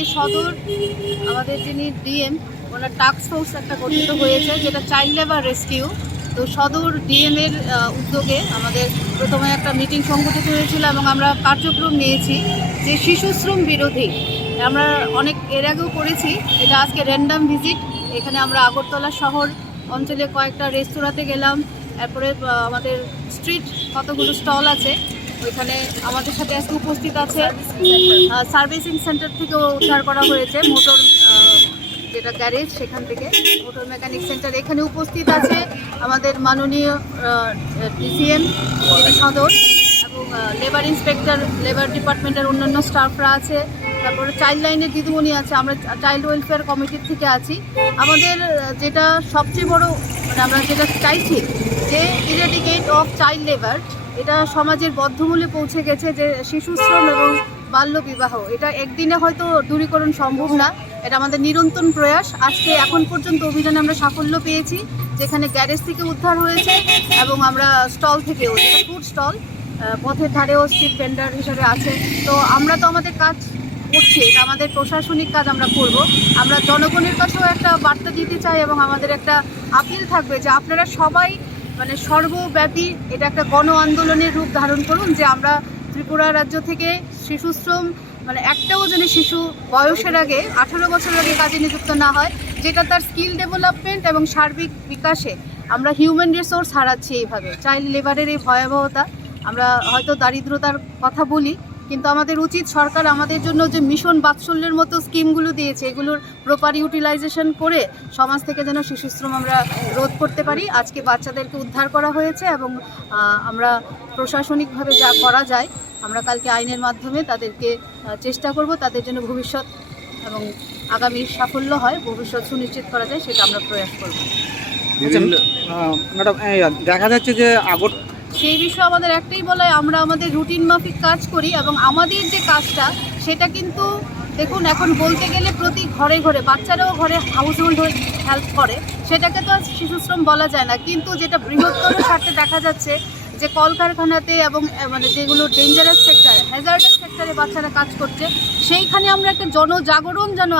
আজকে সদর আমাদের যিনি ডিএম ওনার টাস্ক ফোর্স একটা গঠিত হয়েছে, যেটা চাইল্ড লেবার রেস্কিউ। তো সদর ডিএম এর উদ্যোগে আমাদের প্রথমে একটা মিটিং সংগঠিত হয়েছিল এবং আমরা কার্যক্রম নিয়েছি যে শিশুশ্রম বিরোধী। আমরা অনেক এর আগেও করেছি, এটা আজকে র্যান্ডাম ভিজিট। এখানে আমরা আগরতলা শহর অঞ্চলে কয়েকটা রেস্তোরাঁতে গেলাম, তারপরে আমাদের স্ট্রিট কতগুলো স্টল আছে ওইখানে আমাদের সাথে আজকে উপস্থিত আছে। সার্ভিসিং সেন্টার থেকেও উদ্ধার করা হয়েছে মোটর, যেটা গ্যারেজ সেখান থেকে মোটর মেকানিক সেন্টার এখানে উপস্থিত আছে। আমাদের মাননীয় ডিসিএম যিনি সদর এবং লেবার ইন্সপেক্টর, লেবার ডিপার্টমেন্টের অন্যান্য স্টাফরা আছে, তারপরে চাইল্ড লাইনের দিদিমণি আছে, আমরা চাইল্ড ওয়েলফেয়ার কমিটির থেকে আছি। আমাদের যেটা সবচেয়ে বড় আমরা যেটা চাইছি যে ইরেডিকেট অফ চাইল্ড লেবার, এটা সমাজের বদ্ধমূলে পৌঁছে গেছে যে শিশুশ্রম এবং বাল্যবিবাহ এটা একদিনে হয়তো দূরীকরণ সম্ভব না, এটা আমাদের নিরন্তর প্রয়াস। আজকে এখন পর্যন্ত অভিযানে আমরা সাফল্য পেয়েছি, যেখানে গ্যারেজ থেকে উদ্ধার হয়েছে এবং আমরা স্টল থেকেও, যেটা ফুড স্টল পথের ধারেও স্ট্রিট ভেন্ডার হিসেবে আছে। তো আমরা তো আমাদের কাজ করছি, এটা আমাদের প্রশাসনিক কাজ আমরা করব। আমরা জনগণের কাছেও একটা বার্তা দিতে চাই এবং আমাদের একটা আপিল থাকবে যে আপনারা সবাই সর্বব্যাপী এটা একটা গণ আন্দোলনের রূপ ধারণ করুন, যে আমরা ত্রিপুরা রাজ্য থেকে শিশুশ্রম একটাও যেন শিশু বয়সের আগে 18 বছরের আগে কাজে নিযুক্ত না হয়, যেটা তার স্কিল ডেভেলপমেন্ট এবং সার্বিক বিকাশে আমরা হিউম্যান রিসোর্স হারাচ্ছি। এইভাবে চাইল্ড লেবারের এই ভয়াবহতা, আমরা হয়তো দারিদ্রতার কথা বলি, কিন্তু আমাদের উচিত সরকার আমাদের জন্য যে মিশন বাৎসল্যের মতো স্কিমগুলো দিয়েছে এগুলোর প্রপার ইউটিলাইজেশন করে সমাজ থেকে যেন শিশুশ্রম আমরা রোধ করতে পারি। আজকে বাচ্চাদেরকে উদ্ধার করা হয়েছে এবং আমরা প্রশাসনিকভাবে যা করা যায় আমরা কালকে আইনের মাধ্যমে তাদেরকে চেষ্টা করব তাদের জন্য ভবিষ্যৎ এবং আগামী সাফল্য হয়, ভবিষ্যৎ সুনিশ্চিত করা যায় সেটা আমরা প্রয়াস করব। ম্যাডাম, দেখা যাচ্ছে যে সেই বিষয়ে আমাদের একটাই বলায়, আমরা আমাদের রুটিন মাফিক কাজ করি এবং আমাদের যে কাজটা সেটা কিন্তু দেখুন এখন বলতে গেলে প্রতি ঘরে ঘরে বাচ্চারাও ঘরে হাউস হোল্ড হেল্প করে, সেটাকে তো শিশুশ্রম বলা যায় না। কিন্তু যেটা বৃহত্তর স্বার্থে দেখা যাচ্ছে যে কলকারখানাতে এবং যেগুলো ডেঞ্জারাস সেক্টর, হ্যাজার্ডাস সেক্টরে বাচ্চারা কাজ করছে, সেইখানে আমরা একটা জনজাগরণ যেন